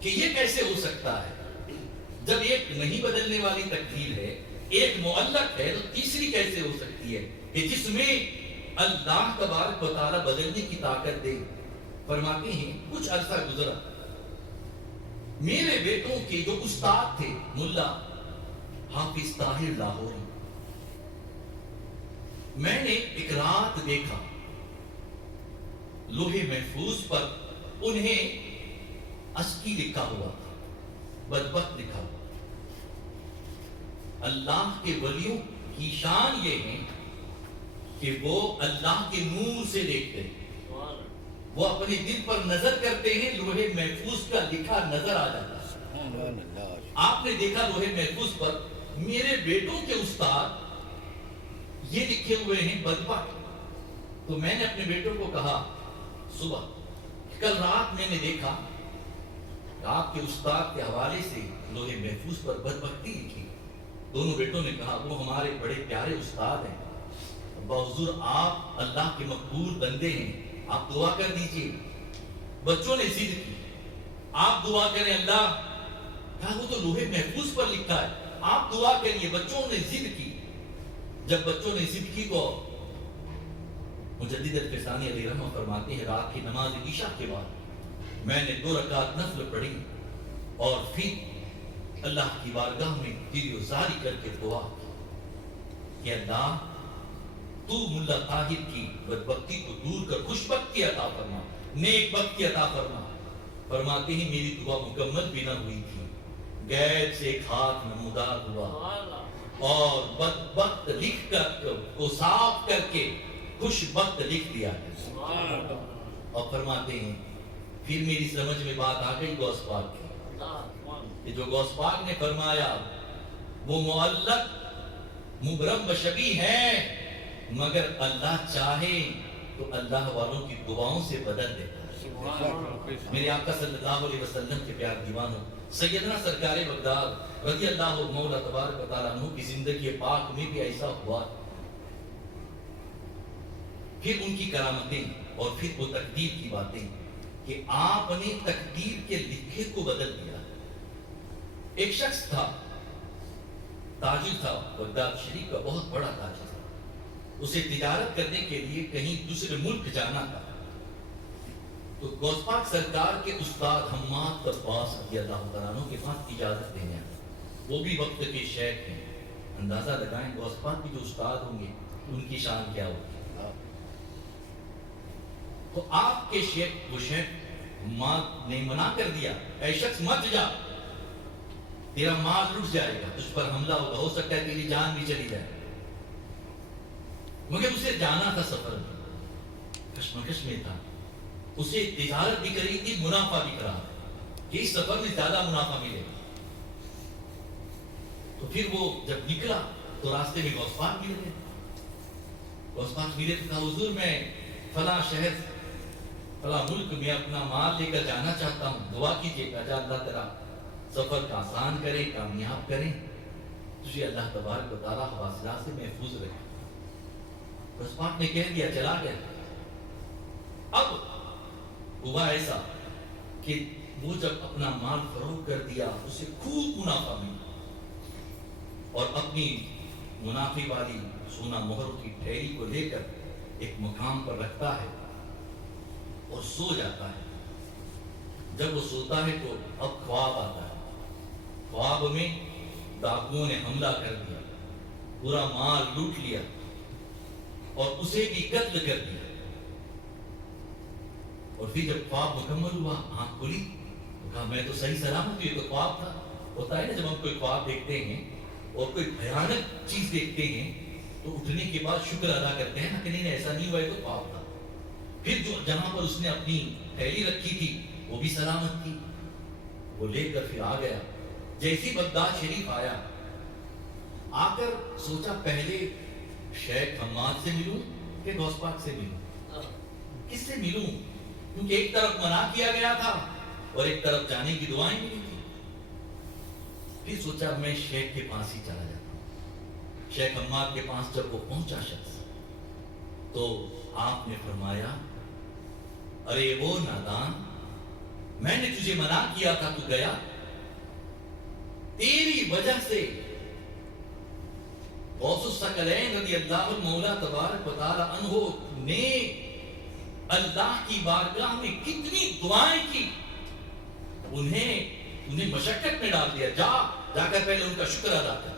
کہ یہ کیسے ہو سکتا ہے، جب ایک نہیں بدلنے والی تقدیر ہے، ایک معلق ہے، تو تیسری کیسے ہو سکتی ہے کہ جس میں اللہ تبارک و تعالی بدلنے کی طاقت دے۔ فرماتے ہیں کچھ عرصہ گزرا، میرے بیٹوں کے جو استاد تھے ملا حافظ طاہر لاہوری، میں نے ایک رات دیکھا لوہے محفوظ پر انہیں اسکی لکھا ہوا تھا، بدبخت لکھا ہوا۔ اللہ کے ولیوں کی شان یہ ہے کہ وہ اللہ کے نور سے دیکھتے ہیں، وہ اپنے دل پر نظر کرتے ہیں، لوہے محفوظ کا لکھا نظر آ جاتا ہے۔ آپ نے دیکھا لوہے محفوظ پر میرے بیٹوں کے استاد یہ لکھے ہوئے ہیں بدبخت، تو میں نے اپنے بیٹوں کو کہا صبح، کل رات میں نے دیکھا کہ آپ کے استاد کے حوالے سے لوہے محفوظ پر بدبختی لکھی۔ دونوں بیٹوں نے کہا وہ ہمارے بڑے پیارے استاد ہیں، حضور آپ اللہ کے مقبول بندے ہیں، آپ دعا کر دیجئے۔ بچوں نے ضد کی، آپ دعا کریں اللہ، کہا وہ تو لوہے محفوظ پر لکھا ہے، آپ دعا کریے۔ بچوں نے ضد کی، جب بچوں نے ضد کی تو مجدد الفسانی علیہ رحمہ فرماتے ہیں رات کی نماز عشاء کے بعد میں نے 2 رکعت نفل پڑھی اور پھر اللہ کی بارگاہ میں گریزاری کر کے دعا کی کہ اللہ تو ملا طاہر کی بدبختی کو دور کر، خوش بختی عطا فرما، نیک بختی عطا فرما۔ فرماتے ہیں میری دعا مکمل بھی نہ ہوئی تھی، غیب سے ایک ہاتھ نمودار ہوا اور بدبخت لکھ کر کو صاف کر کے خوش بخت لکھ دیا ہے۔ اور فرماتے ہیں پھر میری سمجھ میں بات آ گئی غوث پاک کی، کہ جو غوث پاک نے فرمایا وہ معلق مبرم و شبیہ ہے، مگر اللہ چاہے تو اللہ والوں کی دعاؤں سے بدل دیتا ہے۔ میرے آقا صلی اللہ علیہ وسلم کے پیار دیوانوں، سیدنا سرکار بغداد رضی اللہ مولا تبارک و تعالیٰ عنہ کی زندگی پاک میں بھی ایسا ہوا، پھر ان کی کرامتیں اور پھر وہ تقدیر کی باتیں کہ آپ نے تقدیر کے لکھے کو بدل دیا۔ ایک شخص تھا، تاجر تھا، بغداد شریف کا بہت بڑا تاجر تھا، اسے تجارت کرنے کے لیے کہیں دوسرے ملک جانا تھا، تو غوث پاک سرکار کے استاد حماد عباس رضی اللہ تعالیٰ عنہ کے پاس اجازت لینے آئے، وہ بھی وقت کے شیخ ہیں. اندازہ لگائیں غوث پاک کے جو استاد ہوں گے ان کی شان کیا ہوگی. تو آپ کے شیخ وہ شیخ حماد نے منع کر دیا، اے شخص مت جا، تیرا مال لٹ جائے گا، تجھ پر حملہ ہوگا، ہو سکتا ہے تیری جان بھی چلی جائے. مگر اسے جانا تھا سفر میں، کشمکش میں تھا، اسے تجارت بھی کری تھی، منافع بھی کرا کہ اس سفر میں زیادہ منافع ملے گا. تو پھر وہ جب نکلا تو راستے میں غوث پاک مل گئے. غوث پاک ملے تو کہا حضور میں فلاں شہر فلاں ملک میں اپنا مال لے کر جانا چاہتا ہوں، دعا کیجیے کہ اللہ تیرا سفر کا آسان کرے، کامیاب کریں، تجھے اللہ تبارک و تعالیٰ حواصلہ سے محفوظ رکھے. غوث پاک نے کہہ دیا، چلا گیا. اب ہوا ایسا کہ وہ جب اپنا مال فروخت کر دیا اسے خوب منافع ملا اور اپنی منافع والی سونا مہر کی ٹھیلی کو لے کر ایک مقام پر رکھتا ہے اور سو جاتا ہے. جب وہ سوتا ہے تو اب خواب آتا ہے. خواب میں ڈاکوؤں نے حملہ کر دیا، پورا مال لوٹ لیا اور اسے بھی قتل کر دیا. اور پھر جب خواب مکمل ہوا، آنکھ کھلی تو کہا میں تو صحیح سلامت ہوں، یہ تو خواب تھا. ہوتا ہے نا جب ہم کوئی خواب دیکھتے ہیں اور کوئی بھیانک چیز دیکھتے ہیں تو اٹھنے کے بعد شکر ادا کرتے ہیں نا کہ نہیں ایسا نہیں ہوا، یہ تو خواب تھا. پھر جو جہاں پر اس نے اپنی تھیلی رکھی تھی وہ بھی سلامت تھی، وہ لے کر پھر آ گیا. جیسی بغداد شریف آیا، آ کر سوچا پہلے شیخ حماد سے ملوں کہ غوث پاک سے ملوں، کس سے ملوں، کیونکہ ایک طرف منع کیا گیا تھا اور ایک طرف جانے کی دعائیں ملی تھی. پھر سوچا میں شیخ کے پاس ہی چلا جاتا ہوں. شیخ حماد کے پاس جب وہ پہنچا شخص تو آپ نے فرمایا، ارے وہ نادان، میں نے تجھے منع کیا تھا تو گیا، تیری وجہ سے غوث الثقلین رضی اللہ مولا تبارک و تعالی عنہ نے اللہ کی بارگاہ میں کتنی دعائیں کی، انہیں مشقت میں ڈال دیا. جا کر پہلے ان کا شکر ادا کر.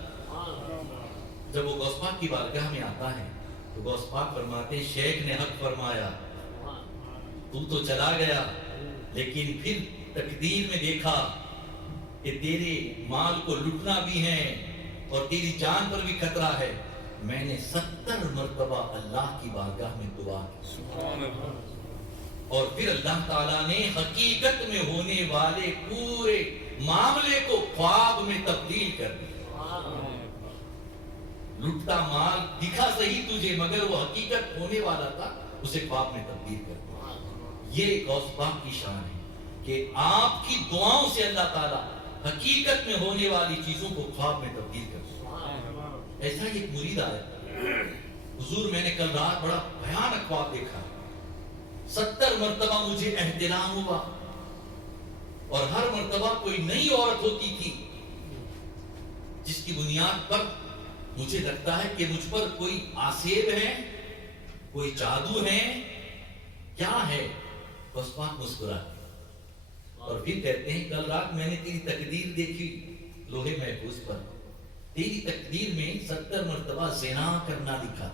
جب وہ غوث پاک کی بارگاہ میں آتا ہے تو غوث پاک فرماتے ہیں شیخ نے حق فرمایا، تو چلا گیا لیکن پھر تقدیر میں دیکھا کہ تیرے مال کو لٹنا بھی ہے اور تیری جان پر بھی خطرہ ہے. میں نے 70 مرتبہ اللہ کی بارگاہ میں دعا کی اور پھر اللہ تعالیٰ نے حقیقت میں ہونے والے پورے معاملے کو خواب میں تبدیل کر دیا. لٹتا مال دکھا صحیح تجھے مگر وہ حقیقت ہونے والا تھا، اسے خواب میں تبدیل کر دیا. یہ غوث پاک کی شان ہے کہ آپ کی دعاؤں سے اللہ تعالیٰ حقیقت میں ہونے والی چیزوں کو خواب میں تبدیل کر دیا. ایسا ہی ایک مرید آیا، حضور میں نے کل رات بڑا بھیانک خواب دیکھا، 70 مرتبہ مجھے احتلام ہوا اور ہر مرتبہ کوئی نئی عورت ہوتی تھی جس کی بنیاد پر مجھے لگتا ہے کہ مجھ پر کوئی آسیب ہے، کوئی جادو ہے، کیا ہے. غوث پاک مسکرا اور پھر کہتے ہیں کل رات میں نے تیری تقدیر دیکھی لوہے محفوظ پر، تیری تقدیر میں 70 مرتبہ زنا کرنا لکھا.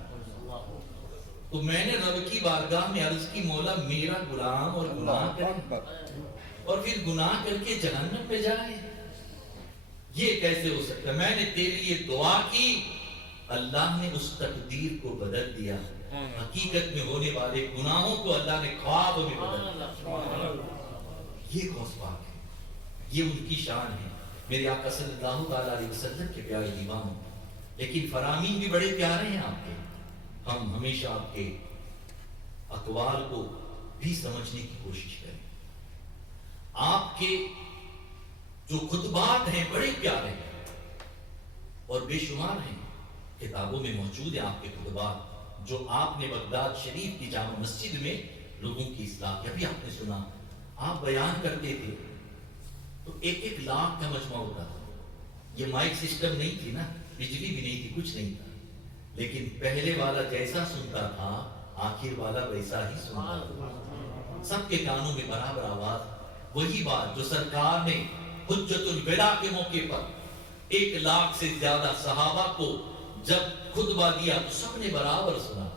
تو میں نے رب کی بارگاہ میں عرض کی مولا میرا غلام اور گناہ کرے اور پھر گناہ کر کے جہنم پہ جائے، یہ کیسے ہو سکتا ہے. میں نے تیرے لیے دعا کی، اللہ نے اس تقدیر کو بدل دیا. حقیقت میں ہونے والے گناہوں کو اللہ نے خواب میں بدل دیا. یہ غوث پاک ہے، یہ ان کی شان ہے. میرے آقا صلی اللہ تعالیٰ علیہ وسلم کے پیارے دیوان، لیکن فرامین بھی بڑے پیارے ہیں آپ کے. ہم ہمیشہ آپ کے اقوال کو بھی سمجھنے کی کوشش کریں. آپ کے جو خطبات ہیں بڑے پیارے ہیں اور بے شمار ہیں، کتابوں میں موجود ہیں آپ کے خطبات جو آپ نے بغداد شریف کی جامع مسجد میں لوگوں کی اصلاح کی. ابھی آپ نے سنا آپ بیان کرتے تھے تو 1-1 لاکھ کا مجمع ہوتا تھا. یہ مائک سسٹم نہیں تھی نا، بجلی بھی نہیں تھی، کچھ نہیں تھا، لیکن پہلے والا جیسا سنتا تھا آخر والا ویسا ہی سنتا تھا. سب کے کانوں میں برابر آواز وہی بات جو سرکار نے حجت الوداع کے موقع پر 1 لاکھ سے زیادہ صحابہ کو جب خطبہ دیا تو سب نے برابر سنا.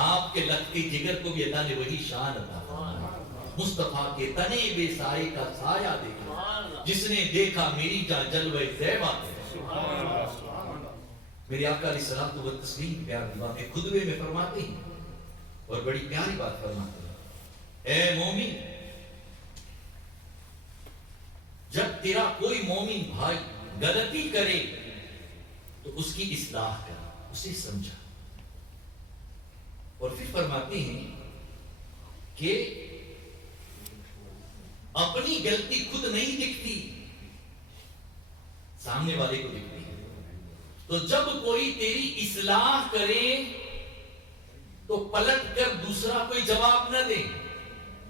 آپ کے لگتے جگر کو بھی اللہ نے وہی شان عطا فرمایا. مصطفیٰ کے تنے بے سائے کا سایہ دیکھا, جس نے دیکھا میری جان جلوہ زیبا ہے. میرے آقا علیہ الصلوۃ والتسلیم پیار دی بات خطبے میں فرماتے ہیں اور بڑی پیاری بات فرماتے ہیں, اے مومن, جب تیرا کوئی مومن بھائی غلطی کرے تو اس کی اصلاح کر, اسے سمجھا. اور پھر فرماتے ہیں کہ اپنی غلطی خود نہیں دکھتی, سامنے والے کو دکھتی ہے. تو جب کوئی تیری اصلاح کرے تو پلٹ کر دوسرا کوئی جواب نہ دے,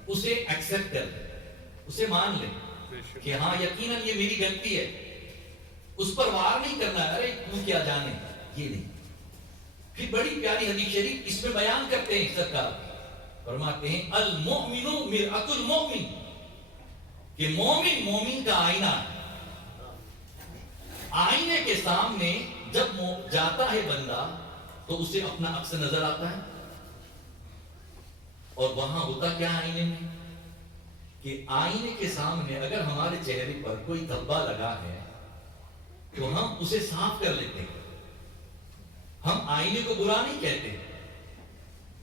اسے ایکسپٹ کر لے, اسے مان لے کہ ہاں یقیناً یہ میری غلطی ہے. اس پر وار نہیں کرنا ہے, ارے تو کیا جانے, یہ نہیں. پھر بڑی پیاری حدیث شریف اس میں بیان کرتے ہیں سرکار, فرماتے ہیں المؤمن مرآۃ المؤمن, کہ مومن مومن کا آئینہ ہے. آئینے کے سامنے جب جاتا ہے بندہ تو اسے اپنا عکس نظر آتا ہے, اور وہاں ہوتا کیا آئینے میں کہ آئینے کے سامنے اگر ہمارے چہرے پر کوئی دھبا لگا ہے تو ہم اسے صاف کر لیتے ہیں. ہم آئینے کو برا نہیں کہتے,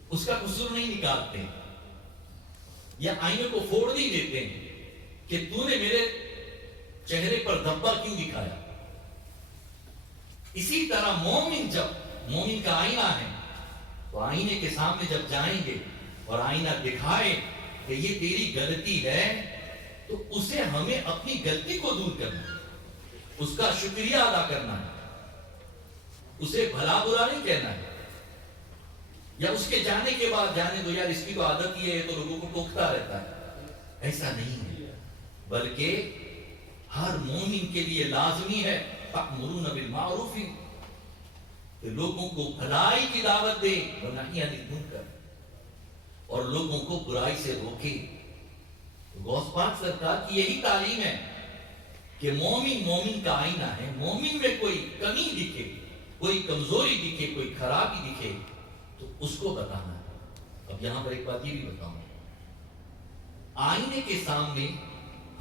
اس کا قصور نہیں نکالتے, یا آئینے کو پھوڑ نہیں دیتے کہ تو نے میرے چہرے پر دھبا کیوں دکھایا. اسی طرح مومن, جب مومن کا آئینہ ہے تو آئینے کے سامنے جب جائیں گے اور آئینہ دکھائے کہ یہ تیری غلطی ہے, تو اسے ہمیں اپنی غلطی کو دور کرنا ہے, اس کا شکریہ ادا کرنا ہے, اسے بھلا برا نہیں کہنا ہے, یا اس کے جانے کے بعد جانے دو یار اس کی تو عادت یہ ہے تو لوگوں کو ٹوکتا رہتا ہے. ایسا نہیں ہے, بلکہ ہر مومن کے لیے لازمی ہے تأمرون بالمعروف, کہ لوگوں کو بھلائی کی دعوت دے ونہی عن المنکر, اور لوگوں کو برائی سے روکے. غوث پاک سرکار کی یہی تعلیم ہے کہ مومن مومن کا آئینہ ہے. مومن میں کوئی کمی دکھے, کوئی کمزوری دکھے, کوئی خرابی دکھے تو اس کو بتانا ہے. اب یہاں پر ایک بات یہ بھی بتاؤں, آئینے کے سامنے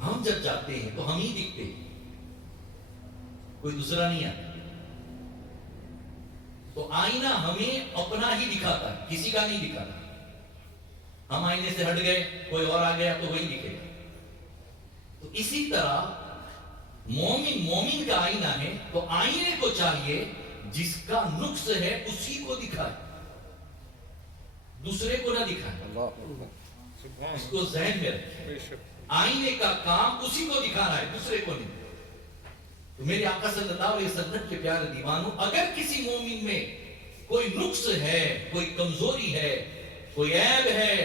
ہم جب جاتے ہیں تو ہم ہی دکھتے ہیں, کوئی دوسرا نہیں آتا. تو آئینہ ہمیں اپنا ہی دکھاتا ہے, کسی کا نہیں دکھاتا. ہم آئینے سے ہٹ گئے, کوئی اور آ گیا تو وہی دکھے گا. تو اسی طرح مومن مومن کا آئینہ ہے, تو آئینے کو چاہیے جس کا نقص ہے اسی کو دکھائے, دوسرے کو نہ دکھائے. اس کو ذہن میں رکھیں, آئینے کا کام اسی کو دکھانا ہے, دوسرے کو نہیں. تو میرے آقا صلی اللہ علیہ وسلم کے پیارے دیوانوں, اگر کسی مومن میں کوئی نقص ہے, کوئی کمزوری ہے, کوئی عیب ہے,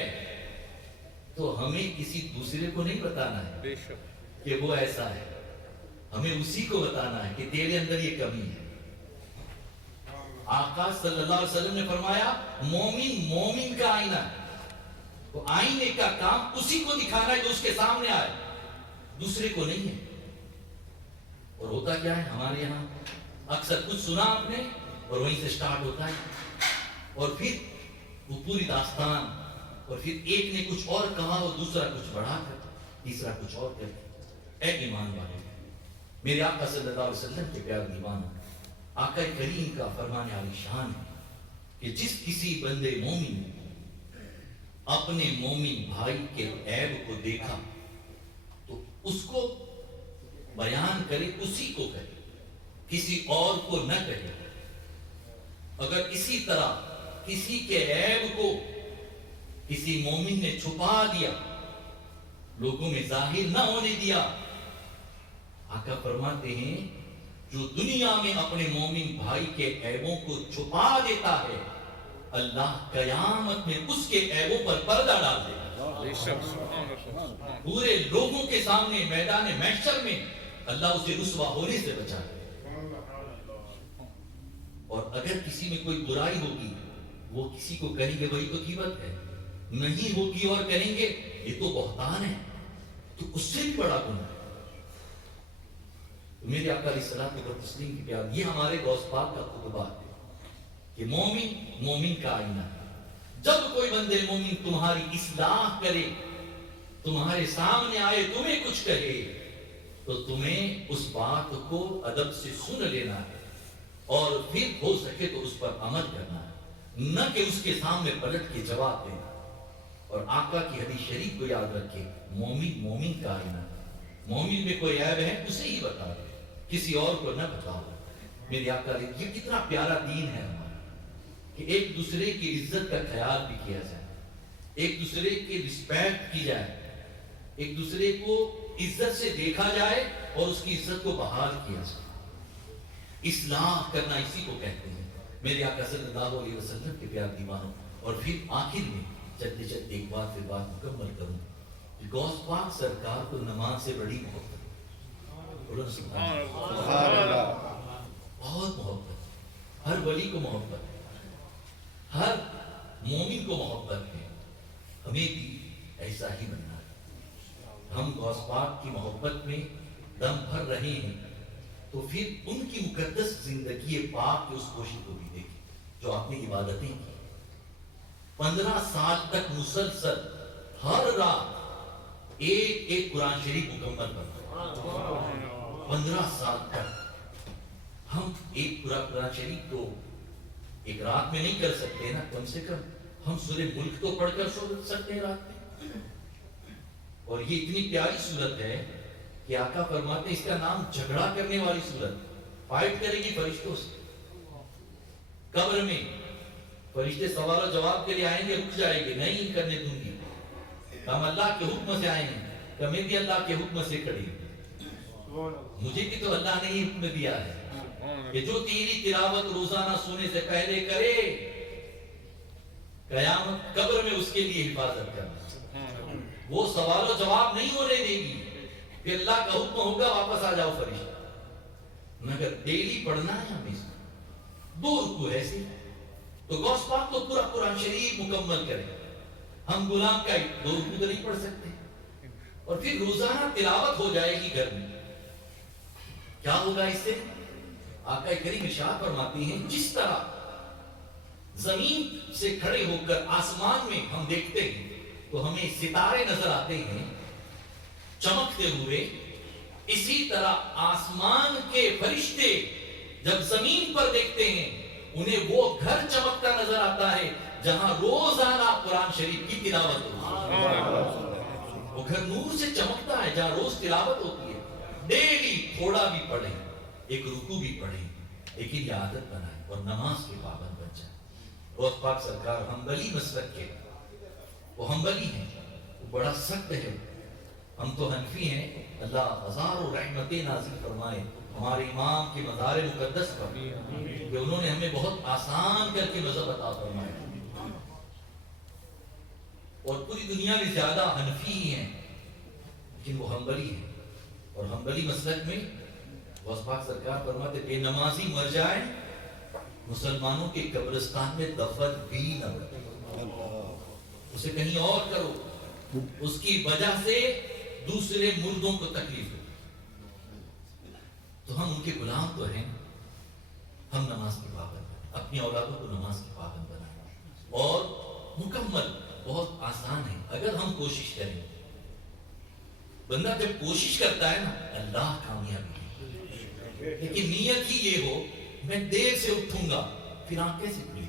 تو ہمیں کسی دوسرے کو نہیں بتانا ہے کہ وہ ایسا ہے, ہمیں اسی کو بتانا ہے کہ تیرے اندر یہ کمی ہے. آقا صلی اللہ علیہ وسلم نے فرمایا مومن مومن کا آئینہ ہے, تو آئینے کا کام اسی کو دکھانا ہے جو اس کے سامنے آئے, دوسرے کو نہیں ہے. اور ہوتا کیا ہے ہمارے یہاں, اکثر کچھ سنا آپ نے اور وہیں سے سٹارٹ ہوتا ہے, اور پھر وہ پوری داستان, اور پھر ایک نے کچھ اور کہا اور دوسرا کچھ بڑھا کر, تیسرا کچھ اور کر. اے ایمان والے, میرے آقا صلی اللہ علیہ وسلم کے پیار دیوان, آقا کریم کا فرمانے عالی شان ہے کہ جس کسی بندے مومن نے اپنے مومن بھائی کے عیب کو دیکھا تو اس کو بیان کرے, اسی کو کہے, کسی اور کو نہ کہے. اگر اسی طرح کسی کے عیب کو کسی مومن نے چھپا دیا, لوگوں میں ظاہر نہ ہونے دیا, آقا فرماتے ہیں جو دنیا میں اپنے مومن بھائی کے عیبوں کو چھپا دیتا ہے, اللہ قیامت میں اس کے عیبوں پر پردہ ڈال دے گا. پورے لوگوں کے سامنے میدان محشر میں اللہ اسے رسوا ہونے سے بچائے. اور اگر کسی میں کوئی برائی ہوگی, وہ کسی کو کہیں گے وہی تو غیبت ہے, نہیں ہوگی اور کہیں گے یہ تو بہتان ہے، تو اس سے بھی بڑا گناہ ہے۔ میرے آقا علیہ الصلوۃ والتسلیم کی پیار، یہ ہمارے غوث پاک کا خطبہ ہے کہ مومن کا آئینہ ہے۔ جب کوئی بندے مومن تمہاری اصلاح کرے، تمہارے سامنے آئے، تمہیں کچھ کہے، تو تمہیں اس بات کو ادب سے سن لینا ہے اور پھر ہو سکے تو اس پر عمل کرنا ہے، نہ کہ اس کے سامنے پلٹ کے جواب دینا۔ اور آقا کی حدیث شریف کو یاد رکھے، مومن کا آئینہ ہے۔ مومن میں کوئی عیب ہے اسے ہی بتا دے، کسی اور کو نہ بتاؤ۔ میرے آقا نے یہ کتنا پیارا دین ہے ہمارا کہ ایک دوسرے کی عزت کا خیال بھی کیا جائے، ایک دوسرے کی رسپیکٹ کی جائے، ایک دوسرے کو عزت سے دیکھا جائے اور اس کی عزت کو بحال کیا جائے۔ اصلاح کرنا اسی کو کہتے ہیں میرے آقا صلی اللہ علیہ وسلم کے پیار دیوانوں۔ اور پھر آخر میں چلتے چلتے ایک بات پھر بات مکمل کروں کہ غوث پاک سرکار کو نماز سے بڑی محبت ہے، سبحان اللہ، بہت محبت، ہر ولی کو محبت ہے، ہر مومن کو محبت ہے۔ ہمیں بھی ایسا ہی بننا ہے۔ ہم غوث پاک کی محبت میں دم بھر رہے ہیں تو پھر ان کی مقدس زندگی پاک کی اس کوشش کو بھی دیکھیں جو آپ نے عبادتیں کی۔ 15 سال تک مسلسل ہر رات ایک قرآن شریف مکمل پڑھتے، 15 سال تک۔ ہم ایک پورا قرآن شریف تو ایک رات میں نہیں کر سکتے نا، کم سے کم ہم سورہ ملک تو پڑھ کر سو سکتے ہیں رات میں۔ اور یہ اتنی پیاری صورت ہے کہ آقا فرماتے ہیں اس کا نام جھگڑا کرنے والی صورت، فائٹ کرے گی فرشتوں سے۔ قبر میں فرشتے سوال و جواب کے لیے آئیں گے، رک جائیں گے، نہیں کرنے دوں گی۔ ہم اللہ کے حکم سے آئیں گے، ہمیں بھی اللہ کے حکم سے کھڑی، مجھے بھی تو اللہ نے ہی حکم دیا ہے کہ جو تیری تلاوت روزانہ سونے سے پہلے کرے، قیامت قبر میں اس کے لیے حفاظت کرنا، وہ سوال و جواب نہیں ہونے دے گی۔ کہ اللہ کا حکم ہوگا واپس آ جاؤ فرشتہ، مگر ڈیلی پڑھنا ہے ہمیں، 2 رکوع ایسے۔ تو غوث پاک تو پورا قرآن شریف مکمل کرے، ہم غلام کا 2 رکوع تو نہیں پڑھ سکتے۔ اور پھر روزانہ تلاوت ہو جائے گی گھر میں، کیا ہوگا اس سے؟ آقا کریم ارشاد فرماتے ہیں جس طرح زمین سے کھڑے ہو کر آسمان میں ہم دیکھتے ہیں تو ہمیں ستارے نظر آتے ہیں چمکتے ہوئے، اسی طرح آسمان کے فرشتے جب زمین پر دیکھتے ہیں انہیں وہ گھر چمکتا نظر آتا ہے جہاں روزانہ قرآن شریف کی تلاوت ہوتی ہے۔ وہ گھر نور سے چمکتا ہے جہاں روز تلاوت ہوتی ہے۔ ڈیلی تھوڑا بھی پڑھیں، ایک رکوع بھی پڑھیں، لیکن یہ عادت بنائیں اور نماز کے پابند بن جائیں۔ غوث پاک سرکار حنبلی مسلک کے، وہ حنبلی ہیں، وہ بڑا سخت ہے، ہم تو حنفی ہیں۔ اللہ ہزاروں رحمتیں نازل فرمائے ہمارے امام کے مزار مقدس پر کہ انہوں نے ہمیں بہت آسان کر کے مذہب عطا فرمایا، اور پوری دنیا میں زیادہ حنفی ہی ہیں لیکن وہ حنبلی ہیں۔ اور حنبلی مسلک میں غوث پاک سرکار فرماتے بے نمازی مر جائے مسلمانوں کے قبرستان میں دفن بھی نہ کرو، اسے کہیں اور کرو، اس کی وجہ سے دوسرے مردوں کو تکلیف ہو۔ تو ہم ان کے غلام تو ہیں، ہم نماز کے پابند، اپنی اولادوں کو نماز کے پابند بنائیں، اور مکمل بہت آسان ہے اگر ہم کوشش کریں۔ بندہ جب کوشش کرتا ہے نا اللہ کامیابی، لیکن نیت ہی یہ ہو میں دیر سے اٹھوں گا، پھر آنکھ کیسے کھلے گی؟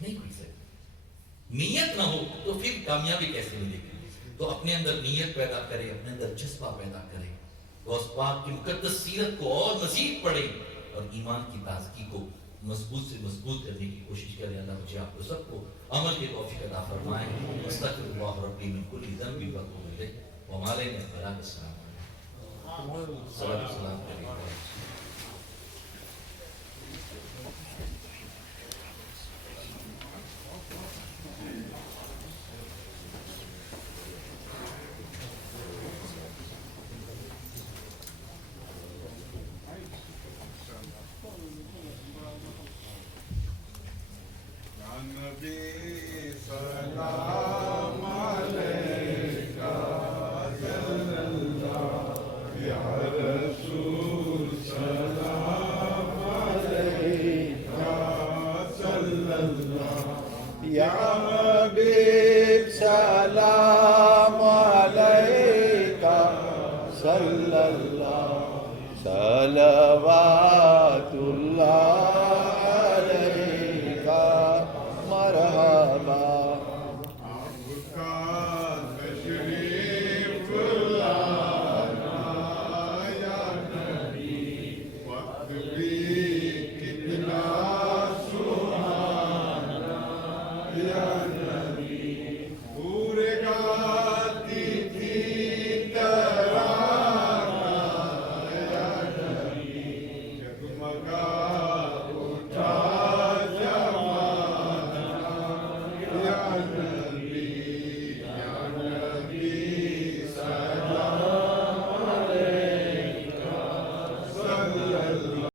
نہیں کھل سکتی۔ نیت نہ ہو تو پھر کامیابی کیسے ملے گی؟ تو اپنے اندر نیت پیدا کرے، اپنے اندر جذبہ پیدا کرے، غوث پاک کی مقدس سیرت کو اور مزید پڑھے اور ایمان کی تازگی کو مضبوط سے مضبوط کرنے کی کوشش کرے۔ اللہ مجھے آپ کو سب کو عمل کے توفیق عطا فرمائے۔ استغفر اللہ ربی من کل ذنب واتوب الیہ وما علینا الا البلاغ۔ السلام علیکم، صلاۃ و سلام علیکم۔ نبی سلام یا حبیب سلام علیکہ صلی اللہ صلوات